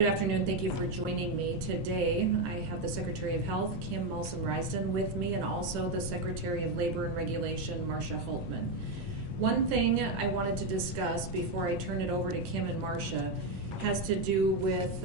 Good afternoon. Thank you for joining me. Today, I have the Secretary of Health, Kim Mulsom-Risden, with me, and also the Secretary of Labor and Regulation, Marcia Holtman. One thing I wanted to discuss before I turn it over to Kim and Marcia has to do with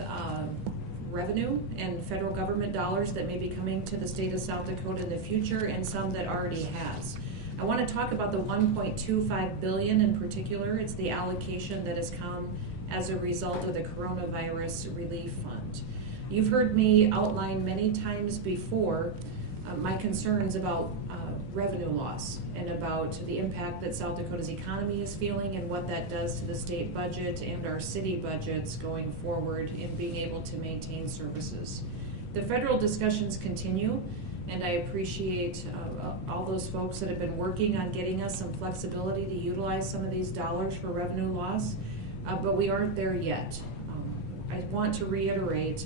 revenue and federal government dollars that may be coming to the state of South Dakota in the future, and some that already has. I want to talk about the $1.25 billion in particular. It's the allocation that has come as a result of the Coronavirus Relief Fund. You've heard me outline many times before my concerns about revenue loss and about the impact that South Dakota's economy is feeling and what that does to the state budget and our city budgets going forward in being able to maintain services. The federal discussions continue, and I appreciate all those folks that have been working on getting us some flexibility to utilize some of these dollars for revenue loss. But we aren't there yet. I want to reiterate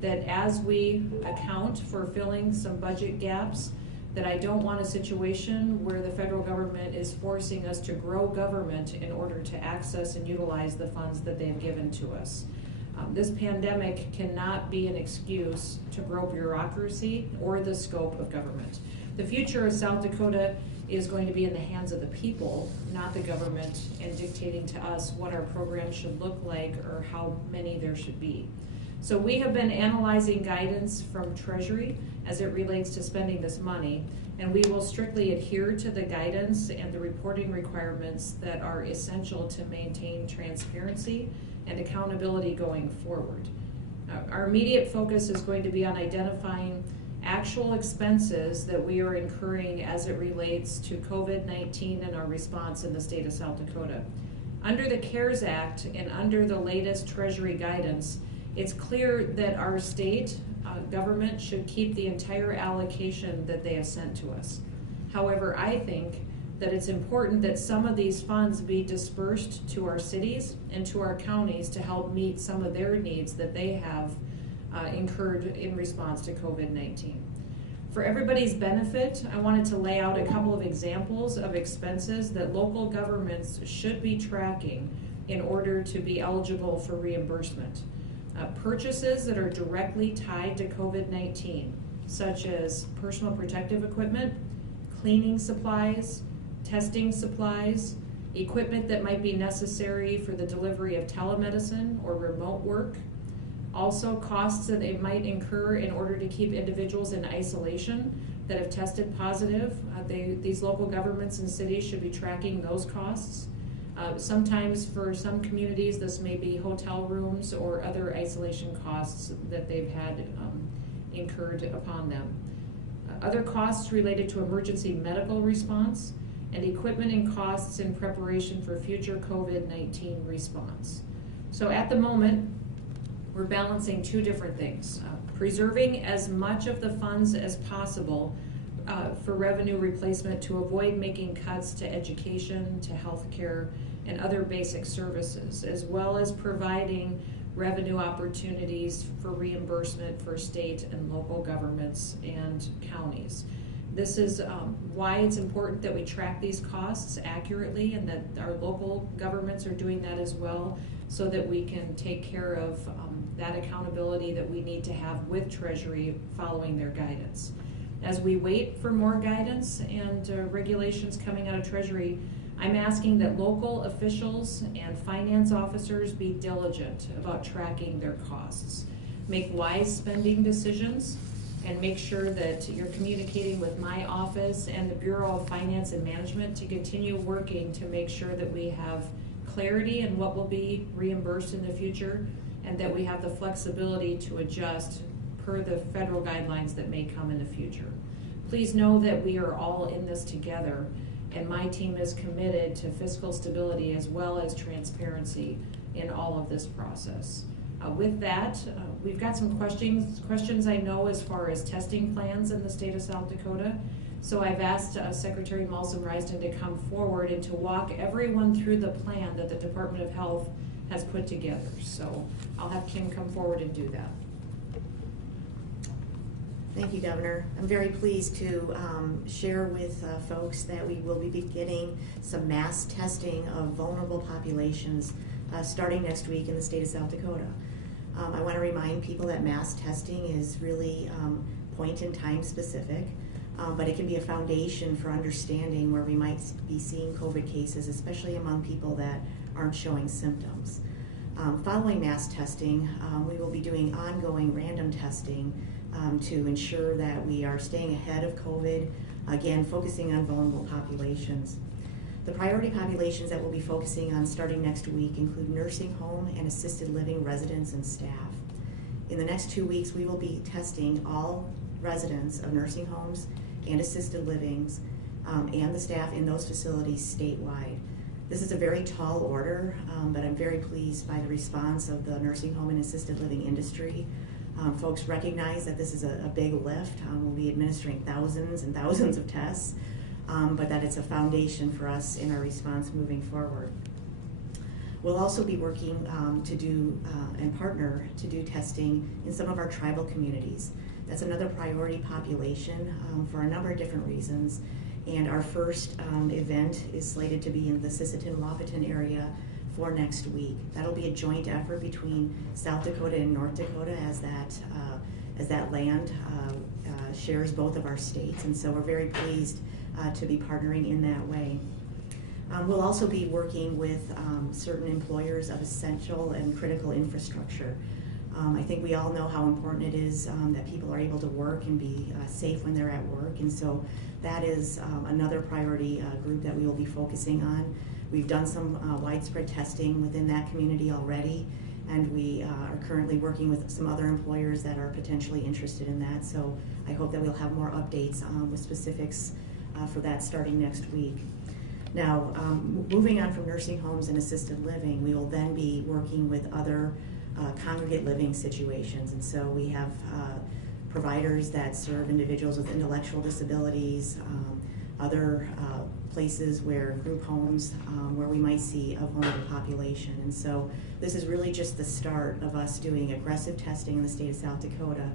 that as we account for filling some budget gaps, that I don't want a situation where the federal government is forcing us to grow government in order to access and utilize the funds that they've given to us. This pandemic cannot be an excuse to grow bureaucracy or the scope of government. The future of South Dakota is going to be in the hands of the people, not the government, and dictating to us what our program should look like or how many there should be. So we have been analyzing guidance from Treasury as it relates to spending this money, and we will strictly adhere to the guidance and the reporting requirements that are essential to maintain transparency and accountability going forward. Our immediate focus is going to be on identifying actual expenses that we are incurring as it relates to COVID-19 and our response in the state of South Dakota. Under the CARES Act and under the latest Treasury guidance, it's clear that our state government should keep the entire allocation that they have sent to us. However, I think that it's important that some of these funds be dispersed to our cities and to our counties to help meet some of their needs that they have incurred in response to COVID-19. For everybody's benefit, I wanted to lay out a couple of examples of expenses that local governments should be tracking in order to be eligible for reimbursement. Purchases that are directly tied to COVID-19, such as personal protective equipment, cleaning supplies, testing supplies, equipment that might be necessary for the delivery of telemedicine or remote work. Also, costs that they might incur in order to keep individuals in isolation that have tested positive. These local governments and cities should be tracking those costs. Sometimes for some communities, this may be hotel rooms or other isolation costs that they've had incurred upon them. Other costs related to emergency medical response and equipment and costs in preparation for future COVID-19 response. So at the moment, we're balancing two different things. Preserving as much of the funds as possible for revenue replacement to avoid making cuts to education, to healthcare, and other basic services, as well as providing revenue opportunities for reimbursement for state and local governments and counties. This is why it's important that we track these costs accurately and that our local governments are doing that as well, so that we can take care of that accountability that we need to have with Treasury following their guidance. As we wait for more guidance and regulations coming out of Treasury, I'm asking that local officials and finance officers be diligent about tracking their costs, make wise spending decisions, and make sure that you're communicating with my office and the Bureau of Finance and Management to continue working to make sure that we have clarity in what will be reimbursed in the future, and that we have the flexibility to adjust per the federal guidelines that may come in the future. Please know that we are all in this together, and my team is committed to fiscal stability as well as transparency in all of this process. With that, we've got some questions I know as far as testing plans in the state of South Dakota. So I've asked Secretary Mulsom-Risden to come forward and to walk everyone through the plan that the Department of Health has put together. So I'll have Kim come forward and do that. Thank you, Governor. I'm very pleased to share with folks that we will be beginning some mass testing of vulnerable populations starting next week in the state of South Dakota. want to remind people that mass testing is really point in time specific, but it can be a foundation for understanding where we might be seeing COVID cases, especially among people that aren't showing symptoms. Following mass testing, we will be doing ongoing random testing to ensure that we are staying ahead of COVID, again, focusing on vulnerable populations. The priority populations that we'll be focusing on starting next week include nursing home and assisted living residents and staff. In the next 2 weeks, we will be testing all residents of nursing homes and assisted livings and the staff in those facilities statewide. This is a very tall order, but I'm very pleased by the response of the nursing home and assisted living industry. Folks recognize that this is a big lift. We'll be administering thousands and thousands of tests, but that it's a foundation for us in our response moving forward. We'll also be working to do and partner to do testing in some of our tribal communities. That's another priority population for a number of different reasons. And our first event is slated to be in the Sisseton-Wahpeton area for next week. That'll be a joint effort between South Dakota and North Dakota as that land shares both of our states. And so we're very pleased to be partnering in that way. We'll also be working with certain employers of essential and critical infrastructure. I think we all know how important it is that people are able to work and be safe when they're at work, and so that is another priority group that we will be focusing on. We've done some widespread testing within that community already, and we are currently working with some other employers that are potentially interested in that, so I hope that we'll have more updates with specifics for that starting next week. Now, moving on from nursing homes and assisted living, we will then be working with other congregate living situations, and so we have providers that serve individuals with intellectual disabilities, other places where group homes where we might see a vulnerable population. And so this is really just the start of us doing aggressive testing in the state of South Dakota,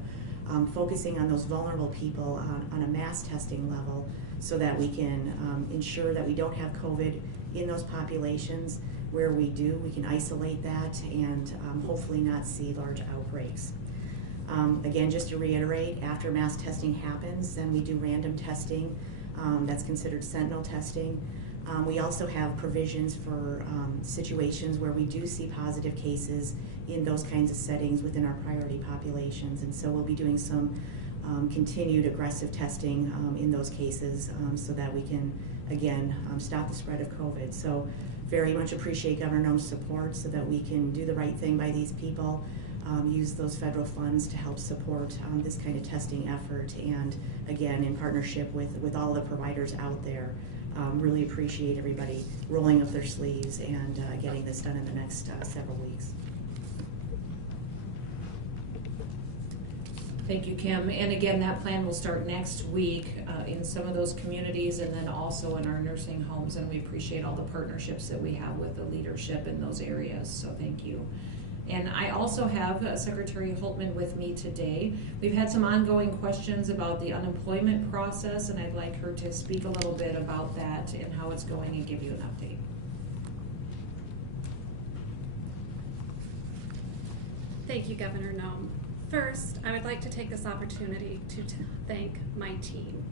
focusing on those vulnerable people on a mass testing level so that we can ensure that we don't have COVID in those populations. Where we do, we can isolate that and hopefully not see large outbreaks. Again, just to reiterate, after mass testing happens, then we do random testing. That's considered sentinel testing. We also have provisions for situations where we do see positive cases in those kinds of settings within our priority populations. And so we'll be doing some continued aggressive testing in those cases so that we can, again, stop the spread of COVID. So very much appreciate Governor Noem's support so that we can do the right thing by these people, use those federal funds to help support this kind of testing effort, and again, in partnership with all the providers out there. Really appreciate everybody rolling up their sleeves and getting this done in the next several weeks. Thank you, Kim. And again, that plan will start next week in some of those communities and then also in our nursing homes. And we appreciate all the partnerships that we have with the leadership in those areas. So thank you. And I also have Secretary Holtman with me today. We've had some ongoing questions about the unemployment process, and I'd like her to speak a little bit about that and how it's going and give you an update. Thank you, Governor Noem. First, I would like to take this opportunity to thank my team.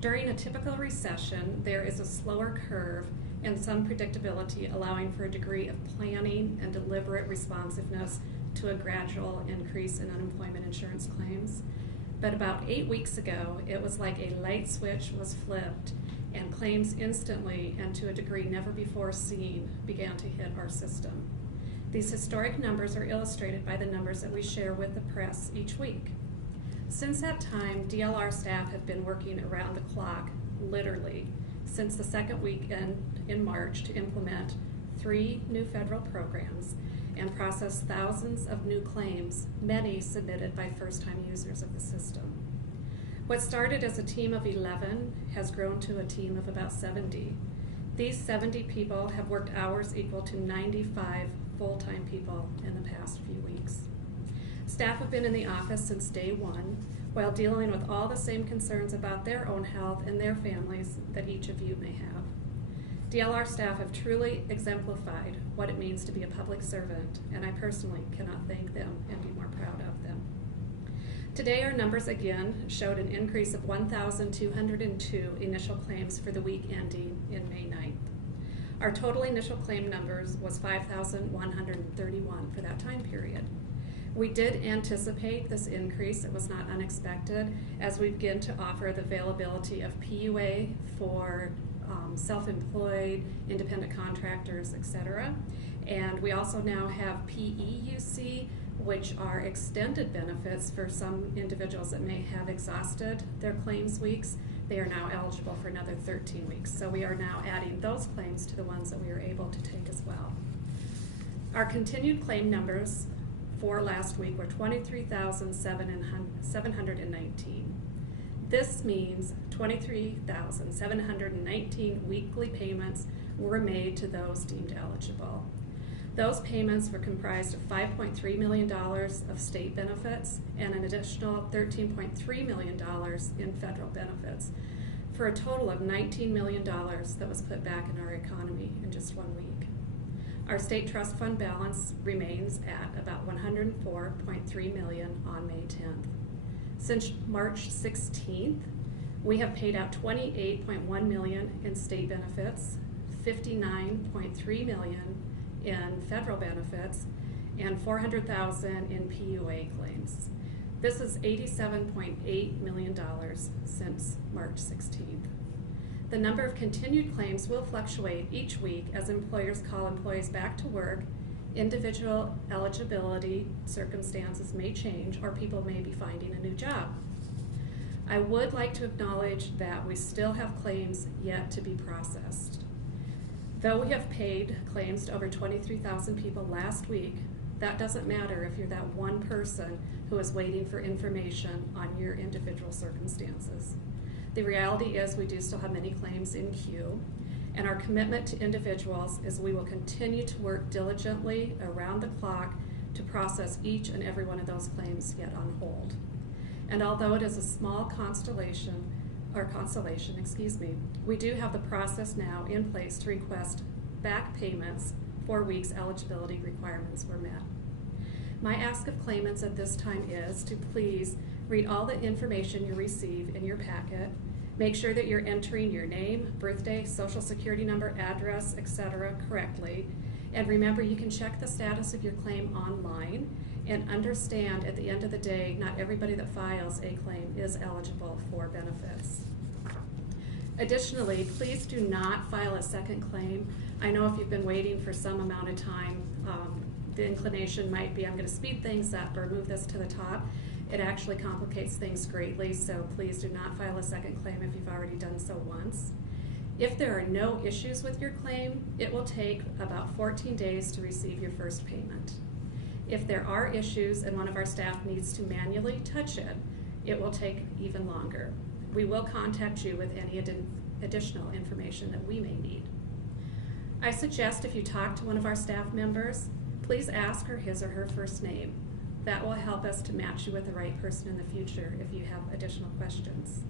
During a typical recession, there is a slower curve and some predictability, allowing for a degree of planning and deliberate responsiveness to a gradual increase in unemployment insurance claims. But about 8 weeks ago, it was like a light switch was flipped and claims instantly and to a degree never before seen began to hit our system. These historic numbers are illustrated by the numbers that we share with the press each week. Since that time, DLR staff have been working around the clock, literally, since the second week in March to implement 3 new federal programs and process thousands of new claims, many submitted by first-time users of the system. What started as a team of 11 has grown to a team of about 70. These 70 people have worked hours equal to 95 full-time people in the past few weeks. Staff have been in the office since day one, while dealing with all the same concerns about their own health and their families that each of you may have. DLR staff have truly exemplified what it means to be a public servant, and I personally cannot thank them and Today, our numbers again showed an increase of 1,202 initial claims for the week ending in May 9th. Our total initial claim numbers was 5,131 for that time period. We did anticipate this increase. It was not unexpected as we begin to offer the availability of PUA for self-employed, independent contractors, etc. And we also now have PEUC, which are extended benefits for some individuals that may have exhausted their claims weeks. They are now eligible for another 13 weeks. So we are now adding those claims to the ones that we are able to take as well. Our continued claim numbers for last week were 23,719. This means 23,719 weekly payments were made to those deemed eligible. Those payments were comprised of $5.3 million of state benefits and an additional $13.3 million in federal benefits, for a total of $19 million that was put back in our economy in just 1 week. Our state trust fund balance remains at about $104.3 million on May 10th. Since March 16th, we have paid out $28.1 million in state benefits, $59.3 million in federal benefits, and $400,000 in PUA claims. This is $87.8 million since March 16th. The number of continued claims will fluctuate each week as employers call employees back to work, individual eligibility circumstances may change, or people may be finding a new job. I would like to acknowledge that we still have claims yet to be processed. Though we have paid claims to over 23,000 people last week, that doesn't matter if you're that one person who is waiting for information on your individual circumstances. The reality is we do still have many claims in queue, and our commitment to individuals is we will continue to work diligently around the clock to process each and every one of those claims yet on hold. And although it is a small consolation, we do have the process now in place to request back payments 4 weeks eligibility requirements were met. My ask of claimants at this time is to please read all the information you receive in your packet. Make sure that you're entering your name, birthday, social security number, address, etc. correctly. And remember, you can check the status of your claim online and understand at the end of the day, not everybody that files a claim is eligible for benefits. Additionally, please do not file a second claim. I know if you've been waiting for some amount of time, the inclination might be, I'm going to speed things up or move this to the top. It actually complicates things greatly, so please do not file a second claim if you've already done so once. If there are no issues with your claim, it will take about 14 days to receive your first payment. If there are issues and one of our staff needs to manually touch it, it will take even longer. We will contact you with any additional information that we may need. I suggest if you talk to one of our staff members, please ask her his or her first name. That will help us to match you with the right person in the future if you have additional questions.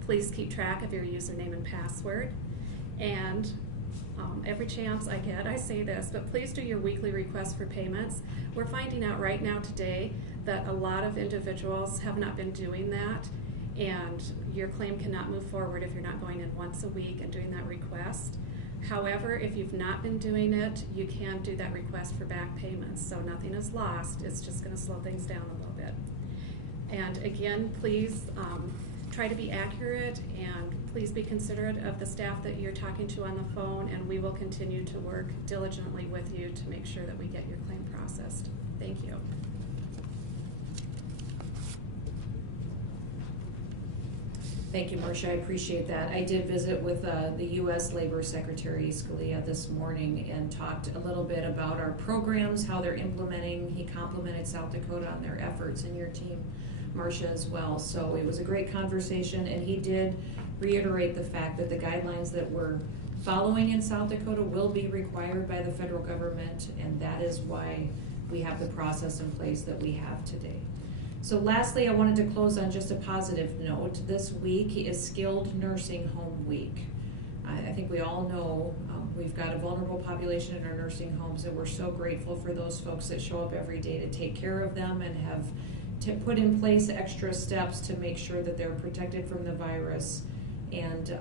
Please keep track of your username and password. And every chance I get, I say this, but please do your weekly requests for payments. We're finding out right now today that a lot of individuals have not been doing that, and your claim cannot move forward if you're not going in once a week and doing that request. However, if you've not been doing it, you can do that request for back payments. So nothing is lost. It's just going to slow things down a little bit. And again, please try to be accurate, and please be considerate of the staff that you're talking to on the phone, and we will continue to work diligently with you to make sure that we get your claim processed. Thank you. Thank you, Marcia. I appreciate that. I did visit with the U.S. Labor Secretary Scalia this morning and talked a little bit about our programs, how they're implementing. He complimented South Dakota on their efforts, and your team, Marcia, as well. So it was a great conversation, and he did reiterate the fact that the guidelines that we're following in South Dakota will be required by the federal government, and that is why we have the process in place that we have today. So lastly, I wanted to close on just a positive note. This week is Skilled Nursing Home Week. I think we all know we've got a vulnerable population in our nursing homes, and we're so grateful for those folks that show up every day to take care of them and have to put in place extra steps to make sure that they're protected from the virus and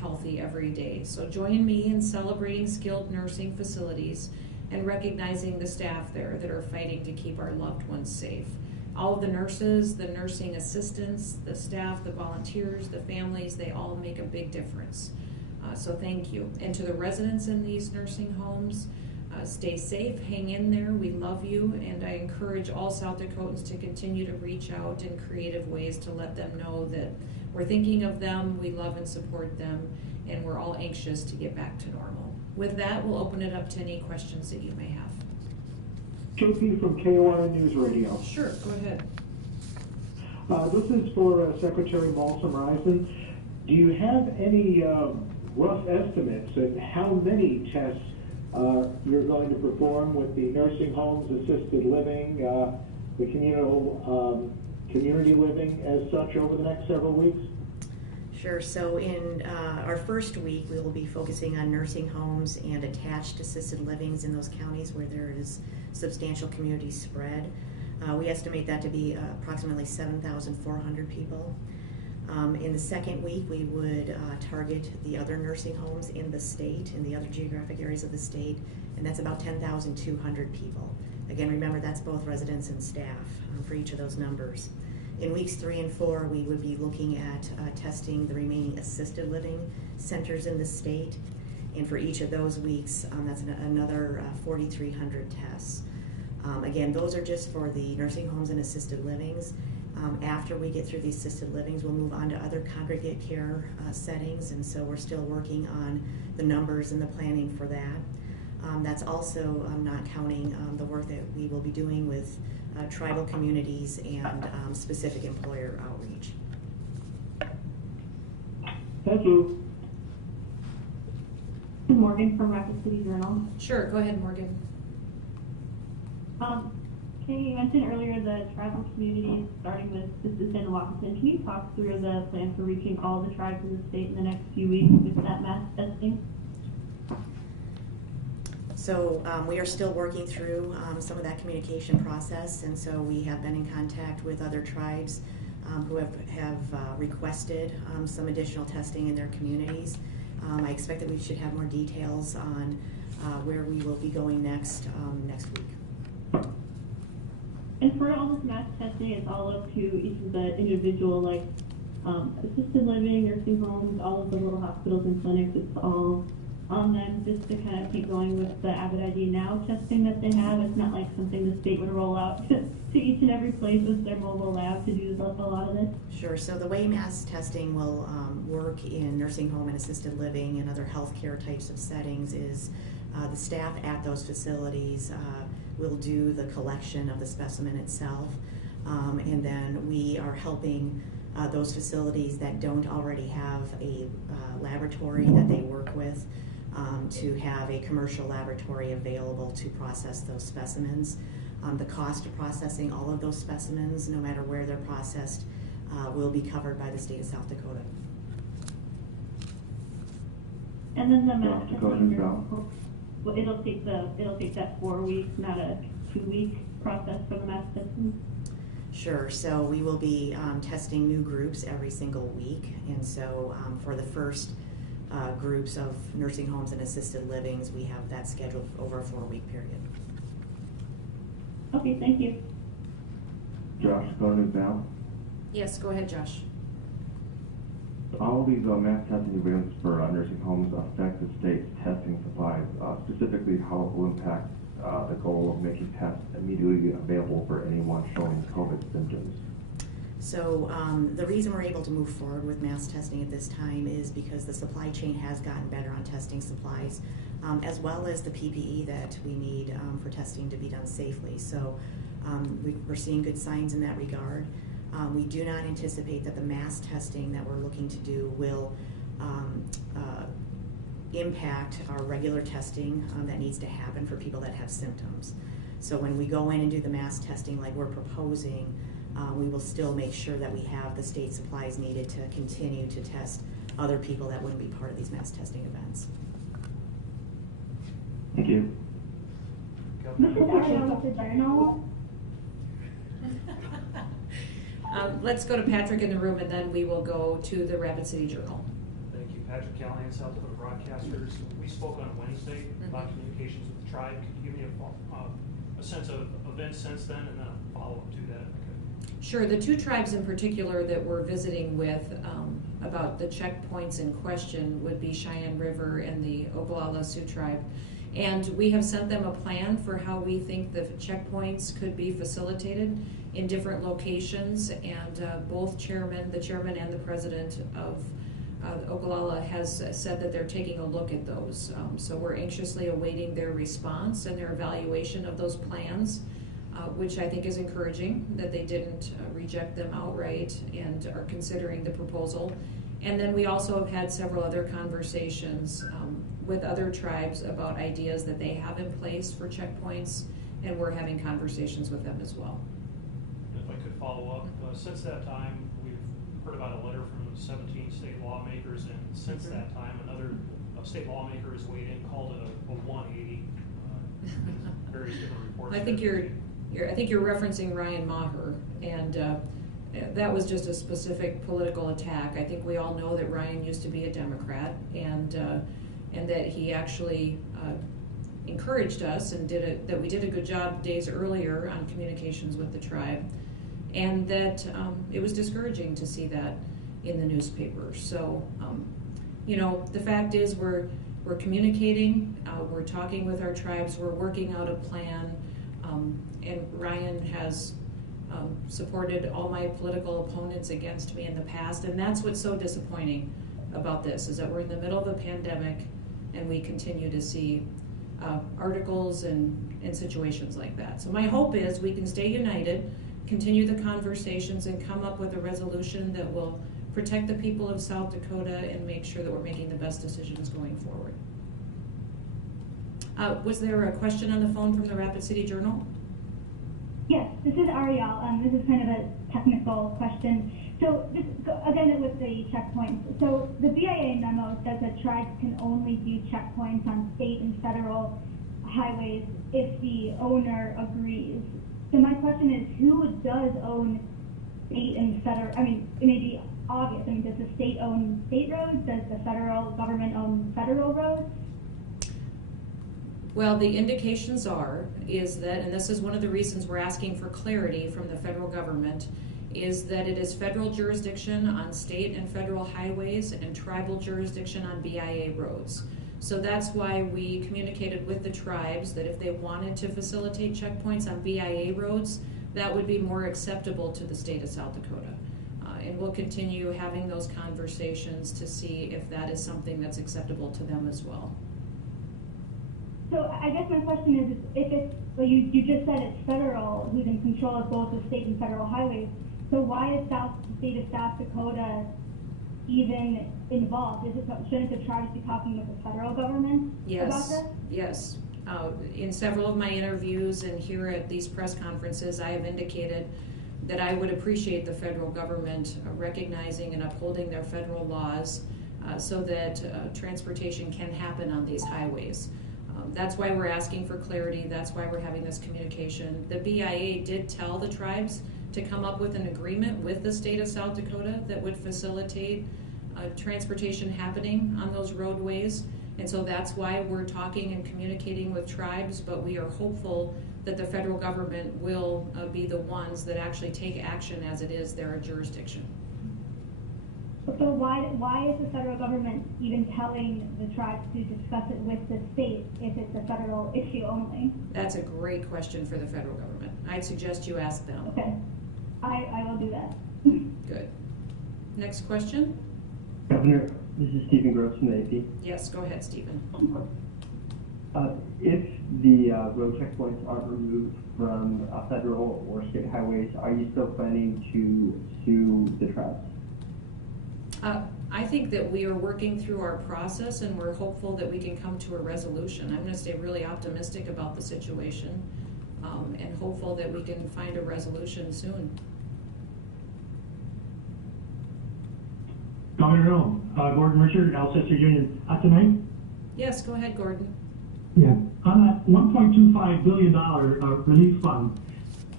healthy every day. So join me in celebrating skilled nursing facilities and recognizing the staff there that are fighting to keep our loved ones safe. All of the nurses, the nursing assistants, the staff, the volunteers, the families, they all make a big difference. So thank you. And to the residents in these nursing homes, stay safe, hang in there, we love you, and I encourage all South Dakotans to continue to reach out in creative ways to let them know that we're thinking of them, we love and support them, and we're all anxious to get back to normal. With that, we'll open it up to any questions that you may have. JP from KOR News Radio. Sure, go ahead. This is for Secretary Malsom Reisden. Do you have any rough estimates of how many tests you're going to perform with the nursing homes, assisted living, the community living as such over the next several weeks? Sure. So in our first week, we will be focusing on nursing homes and attached assisted livings in those counties where there is substantial community spread. We estimate that to be approximately 7,400 people. In the second week, we would target the other nursing homes in the state, in the other geographic areas of the state, and that's about 10,200 people. Again, remember, that's both residents and staff for each of those numbers. In weeks 3 and 4, we would be looking at testing the remaining assisted living centers in the state, and for each of those weeks, that's another 4,300 tests. Again, those are just for the nursing homes and assisted livings. After we get through the assisted livings, we'll move on to other congregate care settings, and so we're still working on the numbers and the planning for that. That's also not counting the work that we will be doing with tribal communities and specific employer outreach. Thank you. Morgan from Rapid City Journal. Sure, go ahead, Morgan. Okay, you mentioned earlier the tribal communities, starting with Mississippi and Washington. Can you talk through the plan for reaching all the tribes in the state in the next few weeks with that mass testing? So we are still working through some of that communication process, and so we have been in contact with other tribes who have requested some additional testing in their communities. I expect that we should have more details on where we will be going next week. And for all this mass testing, it's all up to each of the individual, like assisted living, nursing homes, all of the little hospitals and clinics. It's all on them just to kind of keep going with the Avid ID Now testing that they have. It's not like something the state would roll out to each and every place with their mobile lab to do a lot of this. Sure. So the way mass testing will work in nursing home and assisted living and other healthcare types of settings is the staff at those facilities will do the collection of the specimen itself, and then we are helping those facilities that don't already have a laboratory that they work with to have a commercial laboratory available to process those specimens. The cost of processing all of those specimens, no matter where they're processed, will be covered by the state of South Dakota. And then the mass testing, well, it'll take that 4 weeks, not a 2-week process for the mass testing. Sure. So we will be testing new groups every single week, and so for the first groups of nursing homes and assisted livings, we have that scheduled over a 4-week period. Okay, thank you. Josh, going now. Yes, go ahead, Josh. All these mass testing events for nursing homes affect the state's testing supplies. Specifically, how it will impact the goal of making tests immediately available for anyone showing COVID symptoms. So the reason we're able to move forward with mass testing at this time is because the supply chain has gotten better on testing supplies, as well as the PPE that we need for testing to be done safely. So we're seeing good signs in that regard. We do not anticipate that the mass testing that we're looking to do will impact our regular testing that needs to happen for people that have symptoms. So when we go in and do the mass testing like we're proposing, we will still make sure that we have the state supplies needed to continue to test other people that wouldn't be part of these mass testing events. Thank you. This is Ariel with the Journal. Let's go to Patrick in the room, and then we will go to the Rapid City Journal. Thank you. Patrick Callahan, South Dakota Broadcasters. We spoke on Wednesday about communications with the tribe. Could you give me a sense of events since then and then a follow-up to that? Okay. Sure. The two tribes in particular that we're visiting with about the checkpoints in question would be Cheyenne River and the Oglala Sioux tribe. And we have sent them a plan for how we think the checkpoints could be facilitated in different locations. And both the chairman and the president of Oglala has said that they're taking a look at those. So we're anxiously awaiting their response and their evaluation of those plans, which I think is encouraging that they didn't reject them outright and are considering the proposal. And then we also have had several other conversations with other tribes about ideas that they have in place for checkpoints, and we're having conversations with them as well. If I could follow up, since that time, we've heard about a letter from 17 state lawmakers, and since that time, another state lawmaker has weighed in, called it a 180. Various different reports. I think you're referencing Ryan Maher, and that was just a specific political attack. I think we all know that Ryan used to be a Democrat, and that he actually encouraged us and that we did a good job days earlier on communications with the tribe, and that it was discouraging to see that in the newspaper. So, the fact is we're communicating, we're talking with our tribes, we're working out a plan, and Ryan has supported all my political opponents against me in the past, and that's what's so disappointing about this, is that we're in the middle of a pandemic and we continue to see articles and situations like that. So my hope is we can stay united, continue the conversations, and come up with a resolution that will protect the people of South Dakota and make sure that we're making the best decisions going forward. Was there a question on the phone from the Rapid City Journal? Yes, this is Ariel. This is kind of a technical question. So just again with the checkpoints. So the BIA memo says that tribes can only do checkpoints on state and federal highways if the owner agrees. So my question is, who does own state and federal? I mean, it may be obvious. I mean, does the state own state roads? Does the federal government own federal roads? Well, the indications is that, and this is one of the reasons we're asking for clarity from the federal government, is that it is federal jurisdiction on state and federal highways and tribal jurisdiction on BIA roads. So that's why we communicated with the tribes that if they wanted to facilitate checkpoints on BIA roads, that would be more acceptable to the state of South Dakota. And we'll continue having those conversations to see if that is something that's acceptable to them as well. So I guess my question is, if it's, well, you just said it's federal, who's in control of both the state and federal highways, so why is the state of South Dakota even involved? Shouldn't the tribes be talking with the federal government about this? Yes. In several of my interviews and here at these press conferences, I have indicated that I would appreciate the federal government recognizing and upholding their federal laws so that transportation can happen on these highways. That's why we're asking for clarity. That's why we're having this communication. The BIA did tell the tribes to come up with an agreement with the state of South Dakota that would facilitate transportation happening on those roadways. And so that's why we're talking and communicating with tribes, but we are hopeful that the federal government will be the ones that actually take action as it is their jurisdiction. So why is the federal government even telling the tribes to discuss it with the state if it's a federal issue only? That's a great question for the federal government. I'd suggest you ask them. Okay, I will do that. Good. Next question? Governor, this is Stephen Gross from the AP. Yes, go ahead, Stephen. If the road checkpoints aren't removed from federal or state highways, are you still planning to sue the tribes? I think that we are working through our process and we're hopeful that we can come to a resolution. I'm going to stay really optimistic about the situation and hopeful that we can find a resolution soon. Governor Noem, Gordon Richard, Alcester Union. Tonight? Yes, go ahead, Gordon. Yeah. On that $1.25 billion relief fund,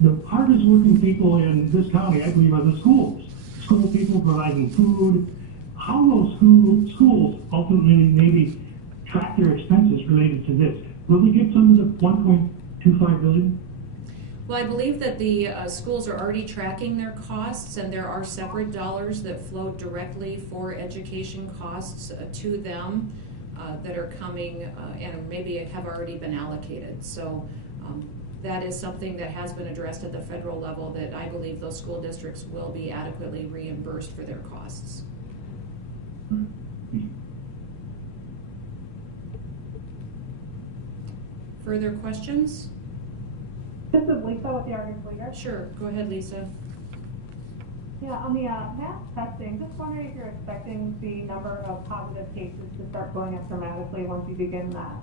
the hardest working people in this county, I believe, are the schools. School people providing food. How will schools ultimately maybe track their expenses related to this? Will they get some of the 1.25 billion? Well, I believe that the schools are already tracking their costs, and there are separate dollars that flow directly for education costs to them that are coming and maybe have already been allocated. So that is something that has been addressed at the federal level, that I believe those school districts will be adequately reimbursed for their costs. Further questions? This is Lisa with the Argus Leader. Sure, go ahead, Lisa. Yeah, on the mass testing, just wondering if you're expecting the number of positive cases to start going up dramatically once you begin that.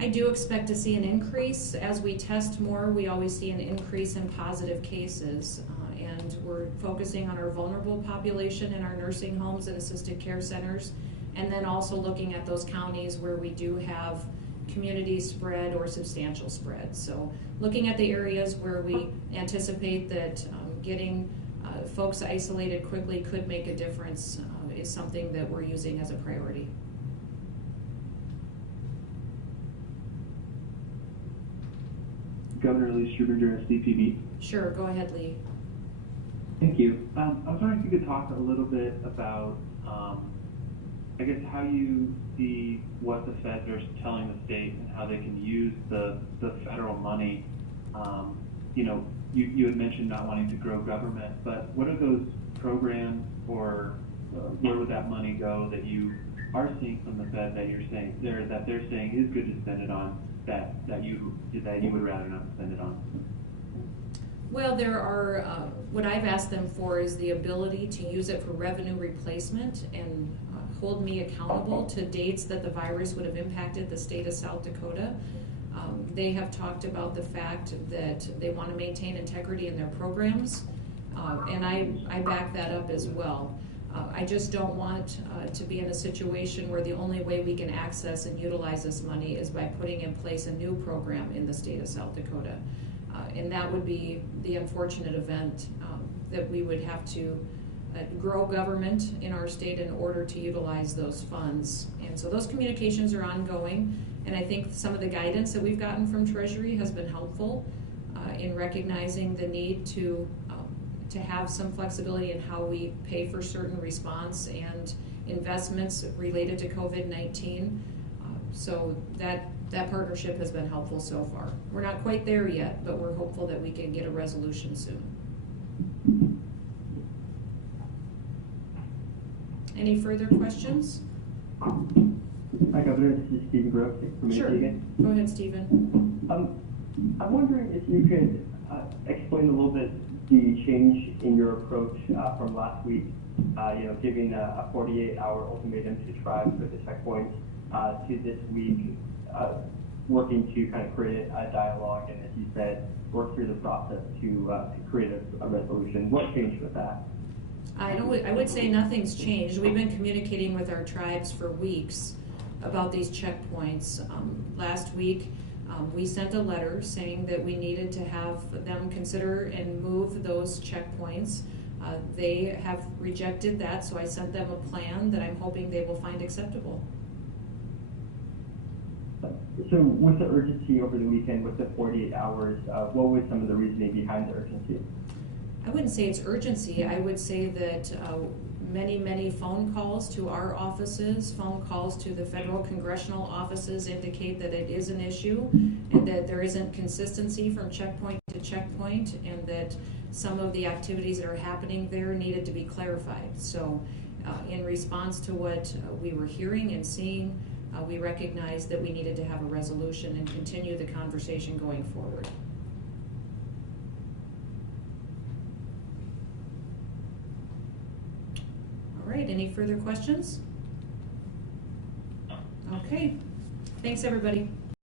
I do expect to see an increase. As we test more, we always see an increase in positive cases. And we're focusing on our vulnerable population in our nursing homes and assisted care centers. And then also looking at those counties where we do have community spread or substantial spread. So looking at the areas where we anticipate that getting folks isolated quickly could make a difference is something that we're using as a priority. Governor Lee Strubinger, SDPB. Sure, go ahead, Lee. Thank you. I was wondering if you could talk a little bit about, I guess, how you see what the feds are telling the state and how they can use the federal money. You know, you had mentioned not wanting to grow government, but what are those programs, or where would that money go that you are seeing from the Fed that you're saying that they're saying is good to spend it on, that you would rather not spend it on? Well, there are, what I've asked them for is the ability to use it for revenue replacement and hold me accountable to dates that the virus would have impacted the state of South Dakota. They have talked about the fact that they want to maintain integrity in their programs, and I back that up as well. I just don't want to be in a situation where the only way we can access and utilize this money is by putting in place a new program in the state of South Dakota. And that would be the unfortunate event that we would have to grow government in our state in order to utilize those funds. And so those communications are ongoing, and I think some of the guidance that we've gotten from Treasury has been helpful in recognizing the need to have some flexibility in how we pay for certain response and investments related to COVID-19. So that partnership has been helpful so far. We're not quite there yet, but we're hopeful that we can get a resolution soon. Any further questions? Hi, Governor. This is Stephen Gross from Sure. Michigan. Go ahead, Stephen. I'm wondering if you could explain a little bit the change in your approach from last week, giving a 48-hour ultimatum to tribes for the checkpoints, to this week working to kind of create a dialogue and, as you said, work through the process to create a resolution. What changed with that? I would say nothing's changed. We've been communicating with our tribes for weeks about these checkpoints. Last week, we sent a letter saying that we needed to have them consider and move those checkpoints. They have rejected that, so I sent them a plan that I'm hoping they will find acceptable. So with the urgency over the weekend, with the 48 hours, what was some of the reasoning behind the urgency? I wouldn't say it's urgency. I would say that many phone calls to our offices, phone calls to the federal congressional offices indicate that it is an issue and that there isn't consistency from checkpoint to checkpoint, and that some of the activities that are happening there needed to be clarified. So in response to what we were hearing and seeing, we recognized that we needed to have a resolution and continue the conversation going forward. All right, any further questions? Okay, thanks everybody.